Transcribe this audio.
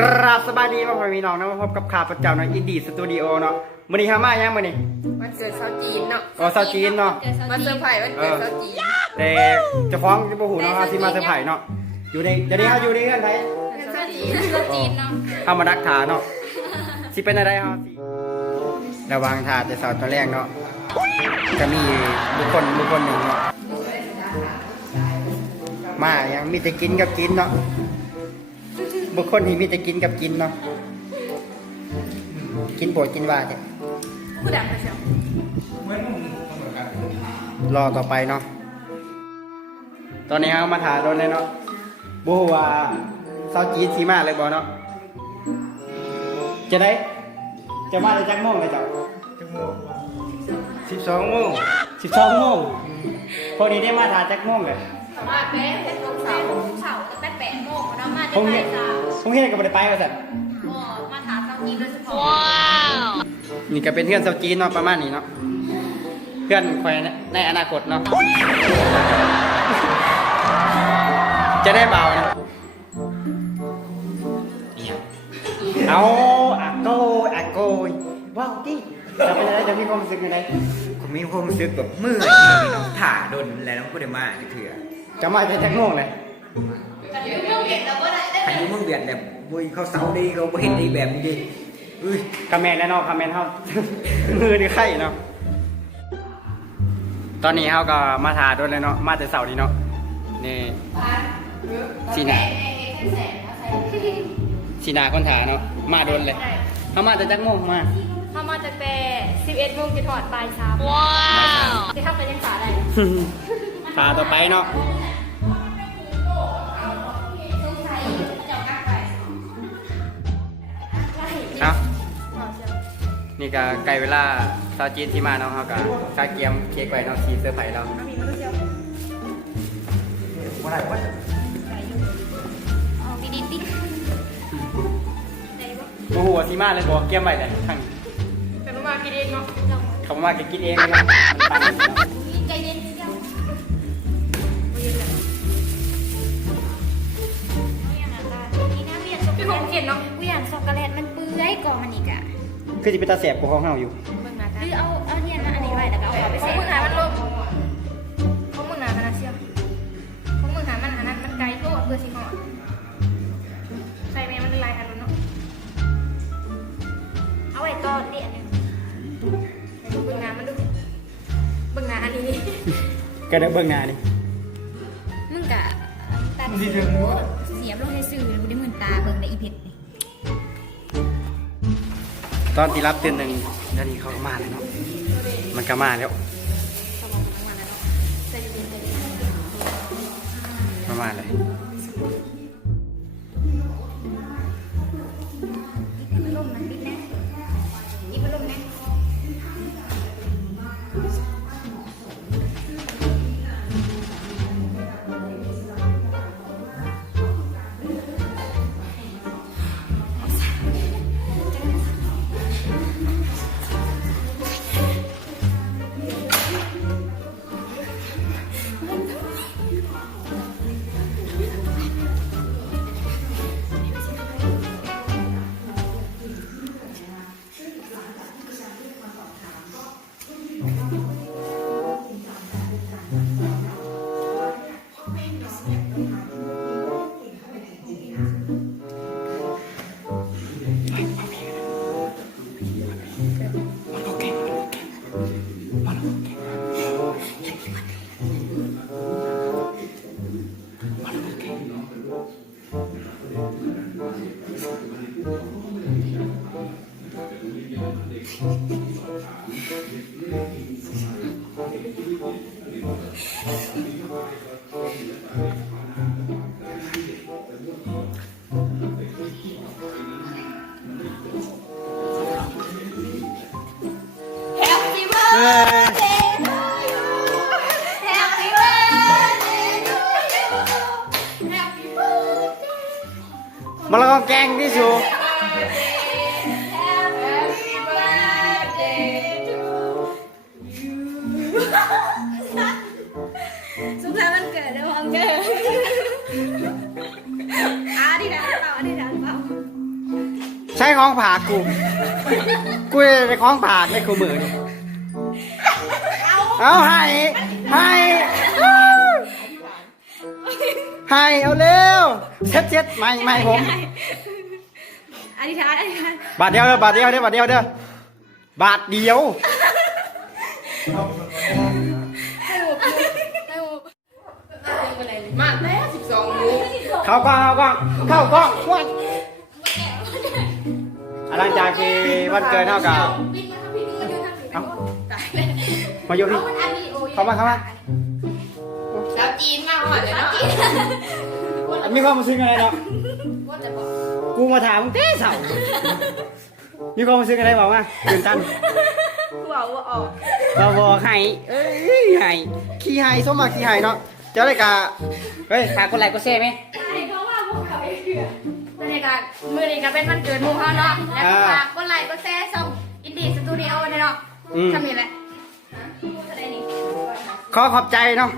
กราบสบายดีพ่อพี่น้องนะมาพบกับข่าวประจำในอินดี้สตูดิโอเนาะมื้อนี้ฮามายังมื้อนี้วันเกิดชาวจีนเนาะชาวจีนเนาะมาเซอร์ไพรส์วันเกิดชาวจีนแต่เจ้าของจะบ่ฮู้เนาะว่าสิมาเซอร์ไพรส์เนาะอยู่ในเดี๋ยวนี้เฮาอยู่ในเรือนไผชาวจีนเนาะเฮามาดักถาเนาะสิเป็นอะไรเฮาสิระวังถาแต่เสาร์ตอนแรกเนาะจะมีบุคคลหนึ่งเนาะมายังมีแต่กินกับกินเนาะบุคคลที่มีแต่กินกับกินเนาะกินโปรดกินว่าจ้ะผู้ดังเชียวรอต่อไปเนาะตอนนี้เขามาถ่ายรถเลยเนาะบูว่าเซาจีนสีมาเลยบอเนาะจะได้จะมาได้จักโมงเลยจ้ะ12 โมงพอดีได้มาถ่ายจักโมงเลยมาแป๊ะเป็นตรงเสาตั้งแต่8 โมงเนาะมาจะไปจ้าผมเห็นก็ไม่ได้ไปมาสั่นมาถามชาวจีนโดยเฉพาะนี่ก็เป็นเพื่อนเซาจีนเนาะประมาณนี้เนาะเพื่อนคอยในอนาคตเนาะจะได้เบานะเอาอะโกว้าวที่จะเป็นอะไรจะมีความรู้สึกยังไงผมมีความรู้สึกแบบเมื่อยน้องถ่าโดนแล้วน้องก็ได้มาเถื่อจะมาจะจักโมงเลยอายุมึงเบียดแบบบุยเขาเสาดีเขาเห็นดีแบบนี้ดิคอมเมนต์แล้วเนาะคอมเมนต์เขามือดีไข่เนาะตอนนี้เขาก็มาถ่ายโดนเลยเนาะมาแต่เสาร์นี้เนาะนี่สีนาคนถ่ายเนาะมาโดนเลยเขามาแต่จักโมงมาเขามาตั้งแต่11 โมงจะถอดปลาย3ว้าวที่ทำไปยังขาได้ถ่ายต่อไปเนาะเอานี่ก็ใกล้เวลาซาวจีนที่มาเนาะเขาก็ซาเกียมเค้กไว้เนาะซีเซอร์ไพรส์เราว่าไรวะดีดิโอ้โหซีมาเลยบอกเกียมไว้เลยทั้งแต่มากินเองเนาะเขามากินเองเลยนะใจเย็นพี่คงเขียนเนาะกูอยากช็อกโกแลตมันเปื่อยก่อนมันอีกอ่ะคือจะเป็นตาแสบกูของเฮาอยู่คือเอาเทียนมาอันนี้ไว้แล้วก็เอาไปใส่ของมึงหามันลงของมึงหามันเชี่ยวของมึงหามันหานั้นมันไกลโทษเพื่อสิหอดใส่แม่มันลายอันนั้นเนาะเอาไว้ก่อนเดี๋ยวนึงเบิ่งหน้ามันดูเบิ่งหน้าอันนี้ก็ได้เบิ่งหน้านี่มึงกะตาเสียบลงในสื่อกูได้เหมือนตาเบิ่งในอีเพชรตอนที่รับเตือนหนึ่งแล้วนี่เขาก็มาเลยเนาะมันก็มาแล้วมาเลยมาลองแกงที่ชูสุขสันต์วันเกิดนะพ่อเกิดดีดังเปล่าดีดังเปล่า ใช้ของผ่ากูได้ของผ่าในคู่มือนี่เอาให้เอาเร็วเช็ดไม่ผม อธิษฐาน บาทเดียวเด้อบาทเดียวเด้อบาทเดียวเด้อบาทเดียว มากแล้ว12 มื้อ เข้ากล้องว้ายหลังจากที่วันเกิดเท่ากับมาอยู่พี่เข้ามา สาวจีนมากกว่าเลยเนาะ มีความรู้สึกอะไรเนาะกูมาถามมึงเต้เสามีความรู้สึกอะไรบอกว่าตื่นตัน ว้าวออก เราบอกให้ไห้ขี้ไห้สมมาขี้ไห้เนาะเจ้าเลยกะเฮ้ยฝากกดไลค์กดแชร์ไหม เขาว่าพวกเขาไอ้เถื่อนในการมือนี้ก็เป็นวันเกิดหมู่เขาเนาะแล้วก็ฝากกดไลค์กดแชร์ส่งอินดี้สตูดิโอเนาะทำนี่แหละ ขอขอบใจเนาะ